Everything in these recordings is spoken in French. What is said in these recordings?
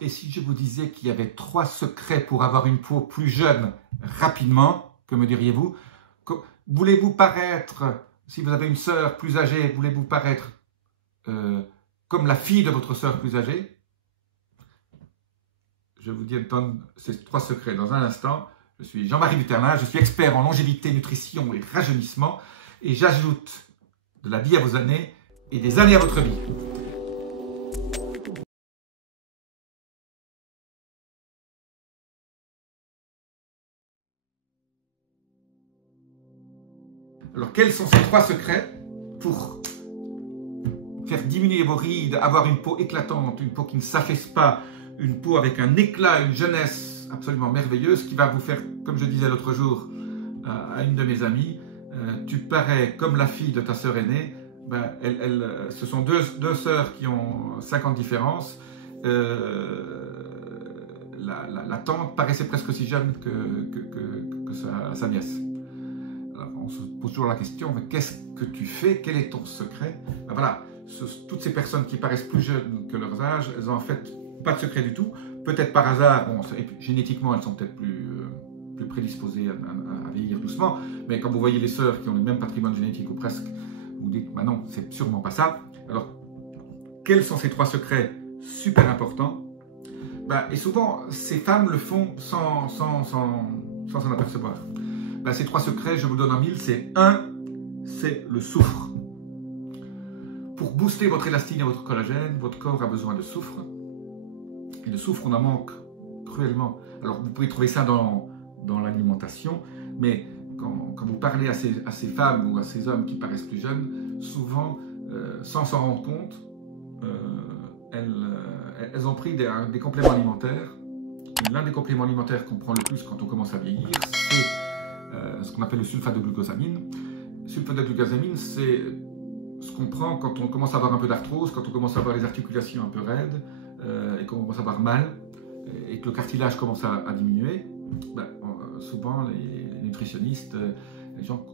Et si je vous disais qu'il y avait 3 secrets pour avoir une peau plus jeune rapidement, que me diriez-vous? Voulez-vous paraître, si vous avez une sœur plus âgée, voulez-vous paraître comme la fille de votre sœur plus âgée? Je vous donne ces 3 secrets dans un instant. Je suis Jean-Marie Buterlin, je suis expert en longévité, nutrition et rajeunissement et j'ajoute de la vie à vos années et des années à votre vie. Alors, quels sont ces 3 secrets pour faire diminuer vos rides, avoir une peau éclatante, une peau qui ne s'affaisse pas, une peau avec un éclat, une jeunesse absolument merveilleuse qui va vous faire, comme je disais l'autre jour à une de mes amies, tu parais comme la fille de ta sœur aînée. Ben, ce sont deux sœurs qui ont 5 ans de différence. La tante paraissait presque aussi jeune que sa nièce. Alors, on se pose toujours la question, mais qu'est-ce que tu fais? Quel est ton secret? Ben voilà, toutes ces personnes qui paraissent plus jeunes que leur âge, elles n'ont en fait pas de secret du tout. Peut-être par hasard, bon, génétiquement, elles sont peut-être plus prédisposées à vieillir doucement, mais quand vous voyez les sœurs qui ont le même patrimoine génétique ou presque, vous vous dites, bah non, c'est sûrement pas ça. Alors, quels sont ces 3 secrets super importants? Ben, et souvent, ces femmes le font sans s'en apercevoir. Ben, ces 3 secrets, je vous donne en 1000, c'est 1, c'est le soufre. Pour booster votre élastine et votre collagène, votre corps a besoin de soufre. Et le soufre, on en manque cruellement. Alors, vous pouvez trouver ça dans l'alimentation, mais quand vous parlez à ces femmes ou à ces hommes qui paraissent plus jeunes, souvent, sans s'en rendre compte, elles ont pris des compléments alimentaires. L'un des compléments alimentaires qu'on prend le plus quand on commence à vieillir, c'est ce qu'on appelle le sulfate de glucosamine. Le sulfate de glucosamine, c'est ce qu'on prend quand on commence à avoir un peu d'arthrose, quand on commence à avoir les articulations un peu raides, et qu'on commence à avoir mal, et que le cartilage commence à diminuer. Ben, souvent, les nutritionnistes, les gens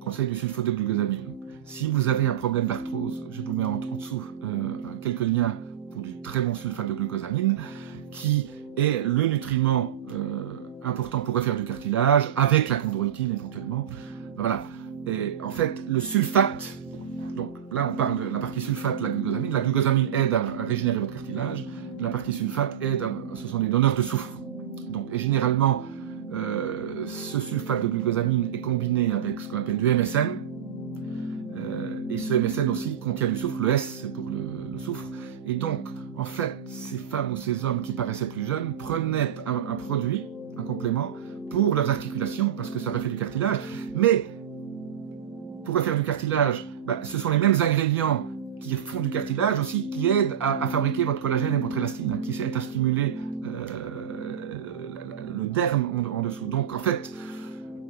conseillent du sulfate de glucosamine. Si vous avez un problème d'arthrose, je vous mets en dessous quelques liens pour du très bon sulfate de glucosamine, qui est le nutriment important pour refaire du cartilage, avec la chondroïtine éventuellement. Voilà. Et en fait, le sulfate, donc là on parle de la partie sulfate de la glucosamine. La glucosamine aide à régénérer votre cartilage. La partie sulfate ce sont des donneurs de soufre. Donc, et généralement, ce sulfate de glucosamine est combiné avec ce qu'on appelle du MSM. Et ce MSM aussi contient du soufre. Le S, c'est pour le soufre. Et donc, en fait, ces femmes ou ces hommes qui paraissaient plus jeunes prenaient un produit, un complément, pour leurs articulations, parce que ça refait du cartilage. Mais pour refaire du cartilage, ben, ce sont les mêmes ingrédients qui font du cartilage aussi, qui aident à fabriquer votre collagène et votre élastine, hein, qui aident à stimuler le derme en dessous. Donc en fait,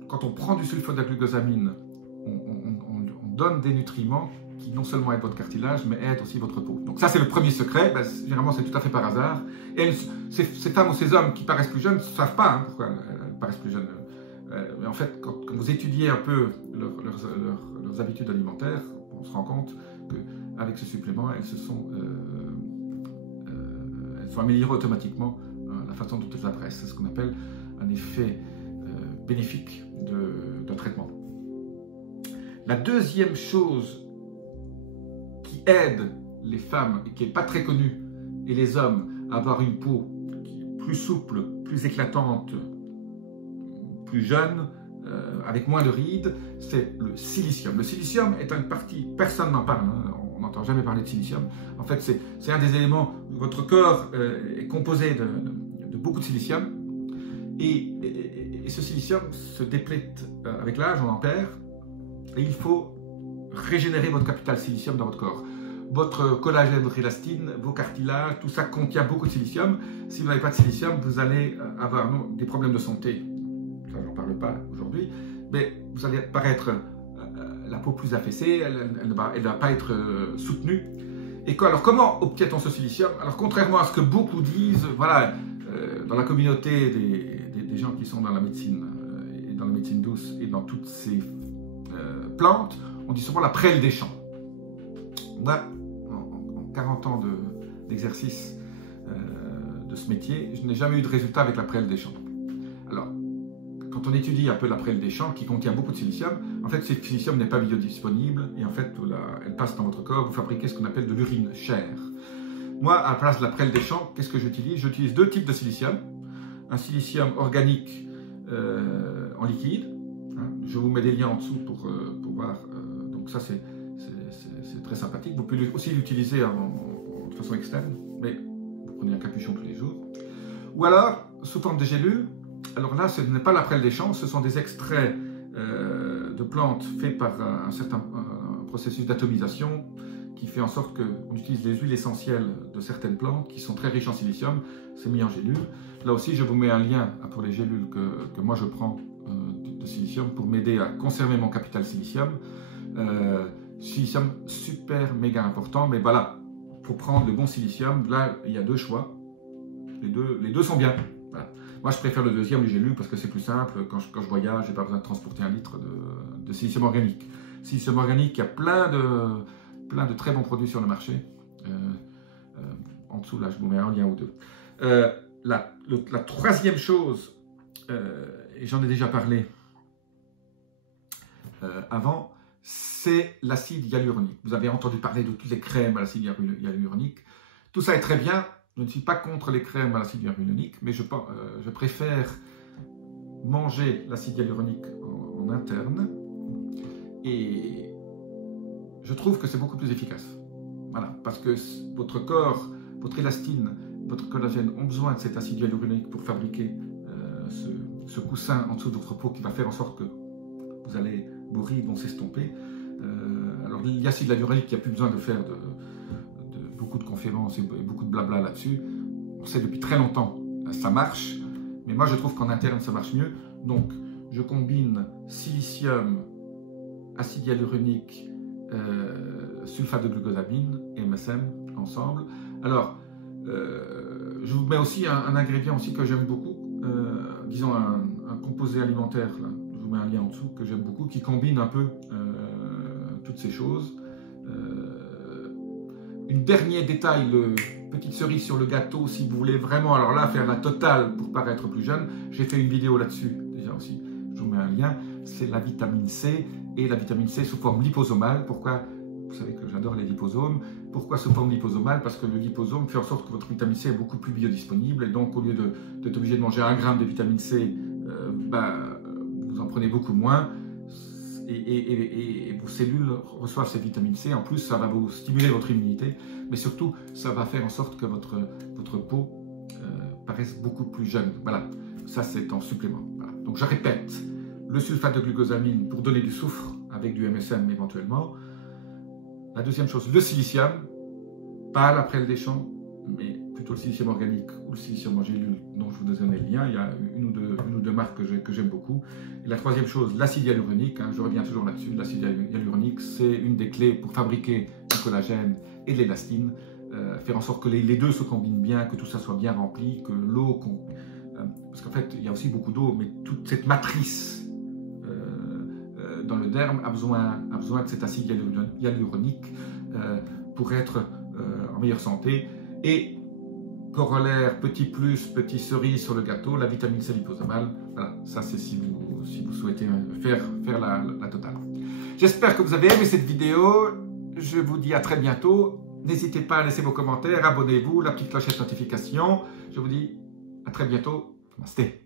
quand on prend du sulfate de glucosamine, on donne des nutriments qui non seulement aident votre cartilage, mais aident aussi votre peau. Donc ça, c'est le premier secret. Ben, généralement, c'est tout à fait par hasard. Et ces femmes ou ces hommes qui paraissent plus jeunes ne savent pas pourquoi elles paraissent plus jeunes. Mais en fait, quand vous étudiez un peu leurs habitudes alimentaires, on se rend compte qu'avec ce supplément, elles sont améliorées automatiquement la façon dont elles apparaissent. C'est ce qu'on appelle un effet bénéfique d'un traitement. La deuxième chose qui aide les femmes, et qui n'est pas très connue, et les hommes à avoir une peau qui est plus souple, plus éclatante, plus jeune, avec moins de rides, c'est le silicium. Le silicium est une partie, personne n'en parle, hein, on n'entend jamais parler de silicium. En fait, c'est un des éléments, votre corps est composé de beaucoup de silicium, et ce silicium se déplète avec l'âge, on en perd, et il faut régénérer votre capital silicium dans votre corps. Votre collagène, votre élastine, vos cartilages, tout ça contient beaucoup de silicium. Si vous n'avez pas de silicium, vous allez avoir des problèmes de santé. Ça, j'en parle pas aujourd'hui, mais vous allez paraître la peau plus affaissée, elle ne va pas être soutenue. Et alors, comment obtient-on ce silicium? Alors, contrairement à ce que beaucoup disent, voilà, dans la communauté des gens qui sont dans la médecine, et dans la médecine douce, et dans toutes ces plantes, on dit souvent la prêle des champs. Moi, en 40 ans d'exercice ce métier, je n'ai jamais eu de résultat avec la prêle des champs. Alors, quand on étudie un peu la prêle des champs, qui contient beaucoup de silicium, en fait, ce silicium n'est pas biodisponible et en fait, elle passe dans votre corps, vous fabriquez ce qu'on appelle de l'urine chère. Moi, à la place de la prêle des champs, qu'est-ce que j'utilise? J'utilise deux types de silicium. Un silicium organique en liquide. Hein. Je vous mets des liens en dessous pour voir. Donc ça, c'est très sympathique. Vous pouvez aussi l'utiliser de façon externe, mais vous prenez un capuchon tous les jours. Ou alors, sous forme de gélules. Alors là, ce n'est pas la prêle des champs, ce sont des extraits de plantes faits par un certain processus d'atomisation qui fait en sorte qu'on utilise les huiles essentielles de certaines plantes qui sont très riches en silicium. C'est mis en gélules. Là aussi, je vous mets un lien pour les gélules que moi je prends de silicium pour m'aider à conserver mon capital silicium. Silicium super méga important, mais voilà, il faut prendre le bon silicium. Là, il y a deux choix. Les deux sont bien. Voilà. Moi, je préfère le deuxième, les gélules, parce que c'est plus simple. Quand je voyage, je n'ai pas besoin de transporter un litre de silicium organique. Silicium organique, il y a plein de très bons produits sur le marché. En dessous, là, je vous mets un lien ou deux. La troisième chose, et j'en ai déjà parlé avant, c'est l'acide hyaluronique. Vous avez entendu parler de toutes les crèmes à l'acide hyaluronique. Tout ça est très bien. Je ne suis pas contre les crèmes à l'acide hyaluronique, mais je préfère manger l'acide hyaluronique en interne. Et je trouve que c'est beaucoup plus efficace. Voilà, parce que votre corps, votre élastine, votre collagène ont besoin de cet acide hyaluronique pour fabriquer ce coussin en dessous de votre peau qui va faire en sorte que vos rides vont s'estomper. Alors l'acide hyaluronique, il n'y a plus besoin de faire beaucoup de conférences et beaucoup de blabla là-dessus. On sait depuis très longtemps, ça marche, mais moi je trouve qu'en interne ça marche mieux. Donc je combine silicium, acide hyaluronique, sulfate de glucosamine et MSM ensemble. Alors, je vous mets aussi un ingrédient aussi que j'aime beaucoup, disons un composé alimentaire, là. Je vous mets un lien en dessous que j'aime beaucoup, qui combine un peu toutes ces choses. Une dernier détail, petite cerise sur le gâteau, si vous voulez vraiment, alors là, faire la totale pour paraître plus jeune, j'ai fait une vidéo là-dessus, déjà aussi, je vous mets un lien, c'est la vitamine C, et la vitamine C sous forme liposomale. Pourquoi? Vous savez que j'adore les liposomes. Pourquoi sous forme liposomale? Parce que le liposome fait en sorte que votre vitamine C est beaucoup plus biodisponible, et donc au lieu d'être obligé de manger 1 gramme de vitamine C, vous en prenez beaucoup moins, et vos cellules reçoivent cette vitamine C. En plus, ça va vous stimuler votre immunité, mais surtout, ça va faire en sorte que votre peau paraisse beaucoup plus jeune. Voilà, ça c'est en supplément. Voilà. Donc je répète, le sulfate de glucosamine pour donner du soufre avec du MSM éventuellement. La deuxième chose, le silicium, pas la prêle des champs, mais plutôt le silicium organique ou le silicium en gélule dont je vous donne le lien. Il y a une ou deux marques que j'aime beaucoup. Et la troisième chose, l'acide hyaluronique, hein, je reviens toujours là-dessus. L'acide hyaluronique, c'est une des clés pour fabriquer du collagène et de l'élastine, faire en sorte que les deux se combinent bien, que tout ça soit bien rempli, que l'eau... parce qu'en fait, il y a aussi beaucoup d'eau, mais toute cette matrice dans le derme a besoin de cet acide hyaluronique pour être en meilleure santé. Et corollaire, petit plus, petit cerise sur le gâteau, la vitamine C liposomale. Voilà, ça c'est si vous souhaitez faire la totale. J'espère que vous avez aimé cette vidéo. Je vous dis à très bientôt. N'hésitez pas à laisser vos commentaires, abonnez-vous, la petite clochette notification. Je vous dis à très bientôt. Namasté.